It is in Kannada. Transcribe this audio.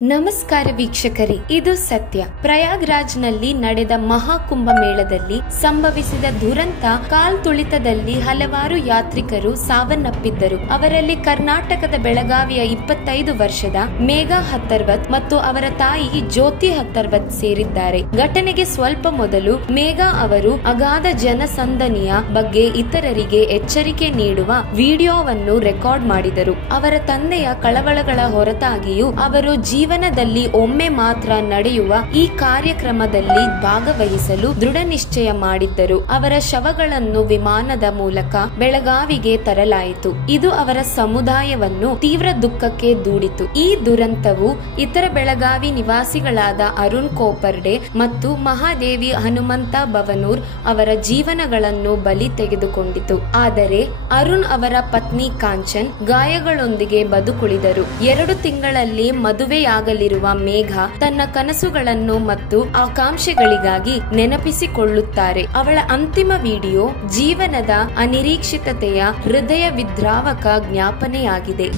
ನಮಸ್ಕಾರ ವೀಕ್ಷಕರೇ, ಇದು ಸತ್ಯ. ಪ್ರಯಾಗ್ರಾಜ್ನಲ್ಲಿ ನಡೆದ ಮಹಾಕುಂಭ ಮೇಳದಲ್ಲಿ ಸಂಭವಿಸಿದ ದುರಂತ ಕಾಲ್ತುಳಿತದಲ್ಲಿ ಹಲವಾರು ಯಾತ್ರಿಕರು ಸಾವನ್ನಪ್ಪಿದ್ದರು. ಅವರಲ್ಲಿ ಕರ್ನಾಟಕದ ಬೆಳಗಾವಿಯ 25 ವರ್ಷದ ಮೇಘಾ ಹತ್ತರ್ವತ್ ಮತ್ತು ಅವರ ತಾಯಿ ಜ್ಯೋತಿ ಹತ್ತರ್ವತ್ ಸೇರಿದ್ದಾರೆ. ಘಟನೆಗೆ ಸ್ವಲ್ಪ ಮೊದಲು ಮೇಘಾ ಅವರು ಅಗಾಧ ಜನಸಂದಣಿಯ ಬಗ್ಗೆ ಇತರರಿಗೆ ಎಚ್ಚರಿಕೆ ನೀಡುವ ವಿಡಿಯೋವನ್ನು ರೆಕಾರ್ಡ್ ಮಾಡಿದರು. ಅವರ ತಂದೆಯ ಕಳವಳಗಳ ಹೊರತಾಗಿಯೂ ಅವರು ಜೀವನದಲ್ಲಿ ಒಮ್ಮೆ ಮಾತ್ರ ನಡೆಯುವ ಈ ಕಾರ್ಯಕ್ರಮದಲ್ಲಿ ಭಾಗವಹಿಸಲು ದೃಢ ನಿಶ್ಚಯ ಮಾಡಿದ್ದರು. ಅವರ ಶವಗಳನ್ನು ವಿಮಾನದ ಮೂಲಕ ಬೆಳಗಾವಿಗೆ ತರಲಾಯಿತು. ಇದು ಅವರ ಸಮುದಾಯವನ್ನು ತೀವ್ರ ದುಃಖಕ್ಕೆ ದೂಡಿತು. ಈ ದುರಂತವು ಇತರ ಬೆಳಗಾವಿ ನಿವಾಸಿಗಳಾದ ಅರುಣ್ ಕೋಪರ್ಡೆ ಮತ್ತು ಮಹಾದೇವಿ ಹನುಮಂತ ಬವನೂರ್ ಅವರ ಜೀವನಗಳನ್ನು ಬಲಿ ತೆಗೆದುಕೊಂಡಿತು. ಆದರೆ ಅರುಣ್ ಅವರ ಪತ್ನಿ ಕಾಂಚನ್ ಗಾಯಗಳೊಂದಿಗೆ ಬದುಕುಳಿದರು. 2 ತಿಂಗಳಲ್ಲಿ ಮದುವೆಯಾಗಲಿರುವ ಮೇಘಾ ತನ್ನ ಕನಸುಗಳನ್ನು ಮತ್ತು ಆಕಾಂಕ್ಷೆಗಳಿಗಾಗಿ ನೆನಪಿಸಿಕೊಳ್ಳುತ್ತಾರೆ. ಅವಳ ಅಂತಿಮ ವಿಡಿಯೋ ಜೀವನದ ಅನಿರೀಕ್ಷಿತತೆಯ ಹೃದಯ ವಿದ್ರಾವಕ ಜ್ಞಾಪನೆಯಾಗಿದೆ.